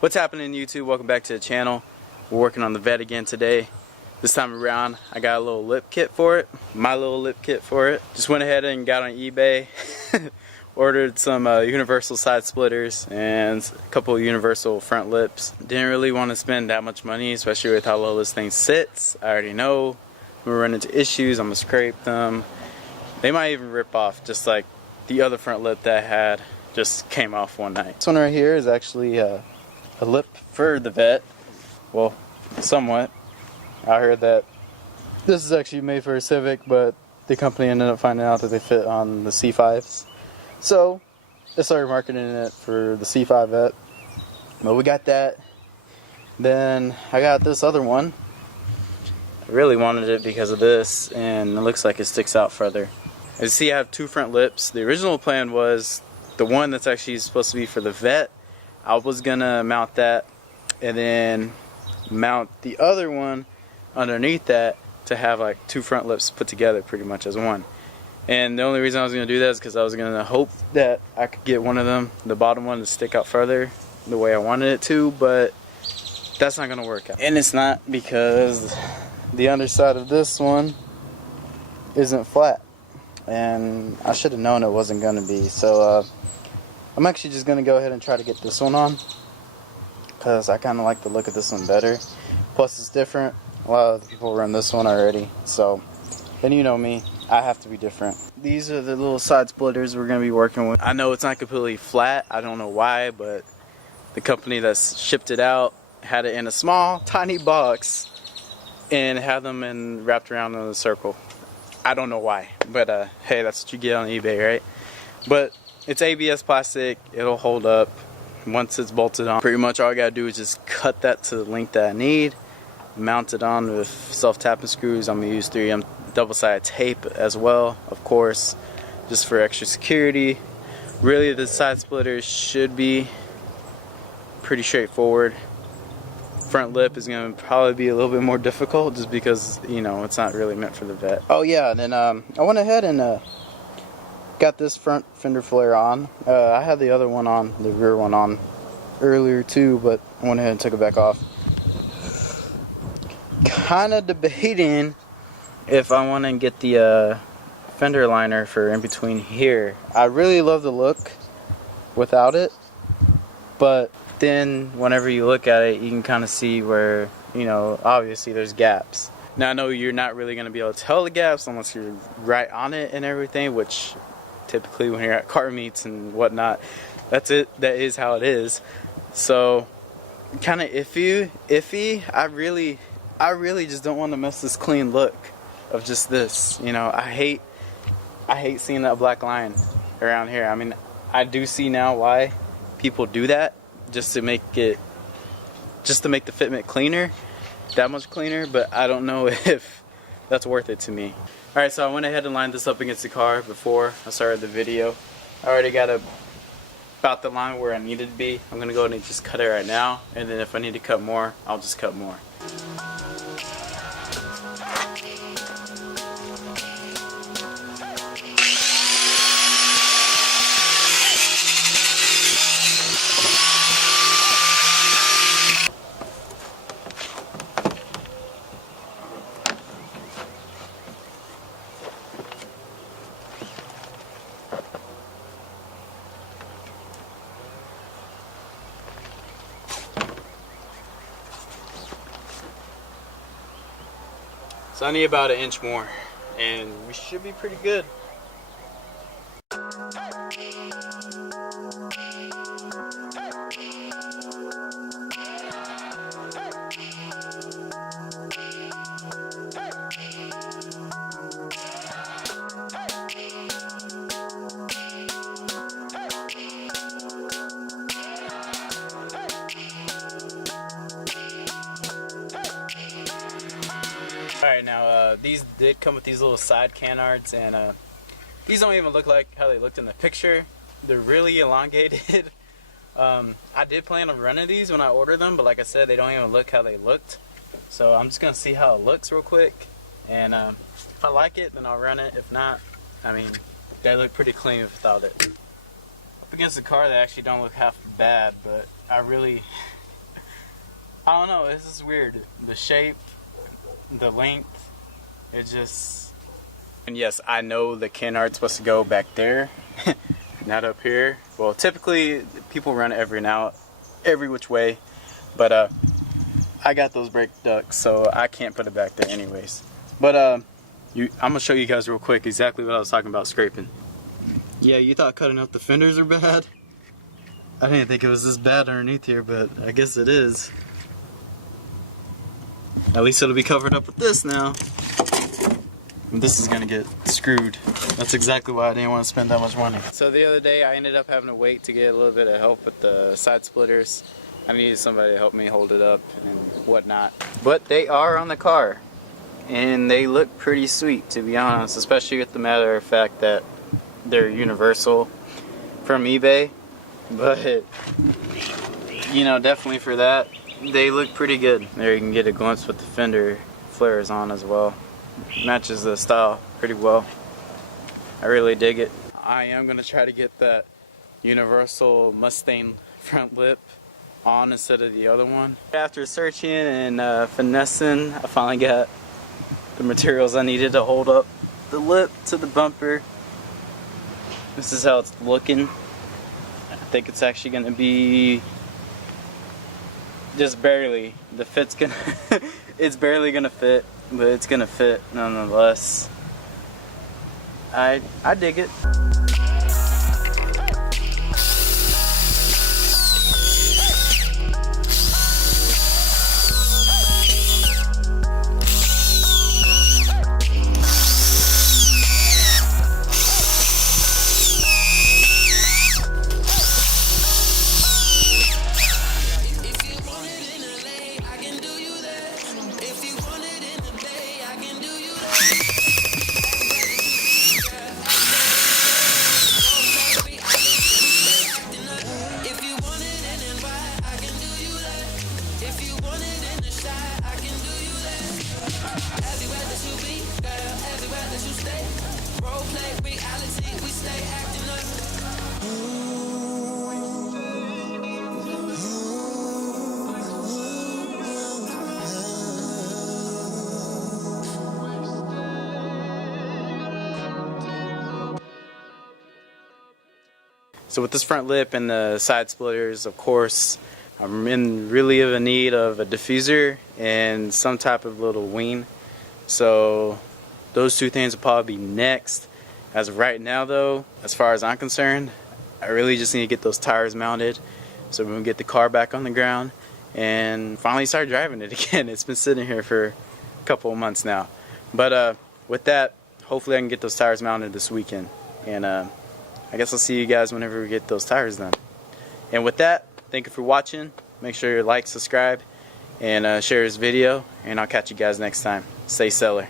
What's happening, YouTube? Welcome back to the channel. We're working on the Vette again today. This time around I got a little lip kit for it. My little lip kit for it. Just went ahead and got on eBay. Ordered some universal side splitters and a couple of universal front lips. Didn't really want to spend that much money, especially with how low this thing sits. I already know I'm gonna run into issues. I'm gonna scrape them. They might even rip off, just like the other front lip that I had just came off one night. This one right here is actually a lip for the Vette. Well, somewhat. I heard that this is actually made for a Civic, but the company ended up finding out that they fit on the C5s. So, they started marketing it for the C5 Vette. But we got that. Then I got this other one. I really wanted it because of this, and it looks like it sticks out further. As you see, I have two front lips. The original plan was the one that's actually supposed to be for the Vette. I was gonna mount that and then mount the other one underneath that to have like two front lips put together pretty much as one. And the only reason I was gonna do that is because I was gonna hope that I could get one of them, the bottom one, to stick out further the way I wanted it to, but that's not gonna work out. And it's not because the underside of this one isn't flat, and I should have known it wasn't gonna be. So I'm actually just gonna go ahead and try to get this one on because I kind of like the look of this one better. Plus it's different. A lot of people run this one already, so, and you know me, I have to be different. These are the little side splitters we're gonna be working with. I know it's not completely flat. I don't know why, but the company that's shipped it out had it in a small, tiny box and had them wrapped around in a circle. I don't know why, but hey, that's what you get on eBay, right? But it's ABS plastic. It'll hold up once it's bolted on. Pretty much all I gotta do is just cut that to the length that I need, mount it on with self-tapping screws. I'm gonna use 3M double-sided tape as well, of course, just for extra security. Really, the side splitters should be pretty straightforward. Front lip is going to probably be a little bit more difficult just because, you know, it's not really meant for the Vette. Oh yeah, and then I went ahead and got this front fender flare on. I had the other one on, the rear one on earlier too, but I went ahead and took it back off. Kind of debating if I want to get the fender liner for in between here. I really love the look without it, but then whenever you look at it, you can kind of see where, you know, obviously there's gaps. Now I know you're not really going to be able to tell the gaps unless you're right on it and everything, which typically when you're at car meets and whatnot, that's it. That is how it is. So kind of iffy. I really just don't want to mess this clean look of just this. You know, I hate seeing that black line around here. I mean, I do see now why people do that, just to make the fitment cleaner, that much cleaner, but I don't know if that's worth it to me. Alright, so I went ahead and lined this up against the car before I started the video. I already got about the line where I needed to be. I'm going to go ahead and just cut it right now, and then if I need to cut more, I'll just cut more. So I need about 1 inch more, and we should be pretty good. Alright, now these did come with these little side canards, and these don't even look like how they looked in the picture. They're really elongated. I did plan on running these when I ordered them, but like I said, they don't even look how they looked. So I'm just going to see how it looks real quick, and if I like it, then I'll run it. If not, I mean, they look pretty clean without it. Up against the car, they actually don't look half bad, but I really I don't know, this is weird. The shape, the length, it just... And yes, I know the canard's supposed to go back there, not up here. Well, typically people run every which way, but I got those brake ducts, so I can't put it back there anyways. But I'm gonna show you guys real quick exactly what I was talking about scraping. Yeah, you thought cutting out the fenders are bad? I didn't think it was this bad underneath here, but I guess it is. At least it'll be covered up with this now. This is gonna get screwed. That's exactly why I didn't want to spend that much money. So the other day I ended up having to wait to get a little bit of help with the side splitters. I needed somebody to help me hold it up and whatnot. But they are on the car. And they look pretty sweet, to be honest. Especially with the matter of fact that they're universal from eBay. But, you know, definitely for that, they look pretty good. There you can get a glimpse with the fender flares on as well. Matches the style pretty well. I really dig it. I am going to try to get that universal Mustang front lip on instead of the other one. After searching and finessing, I finally got the materials I needed to hold up the lip to the bumper. This is how it's looking. I think it's actually going to be just barely. The fit's gonna it's barely gonna fit, but it's gonna fit nonetheless. I dig it. So with this front lip and the side splitters, of course, I'm in really of a need of a diffuser and some type of little wing. So those two things will probably be next. As of right now though, as far as I'm concerned, I really just need to get those tires mounted so we can get the car back on the ground and finally start driving it again. It's been sitting here for a couple of months now. But with that, hopefully I can get those tires mounted this weekend. And I guess I'll see you guys whenever we get those tires done. And with that, thank you for watching. Make sure you like, subscribe, and share this video. And I'll catch you guys next time. Stay stellar.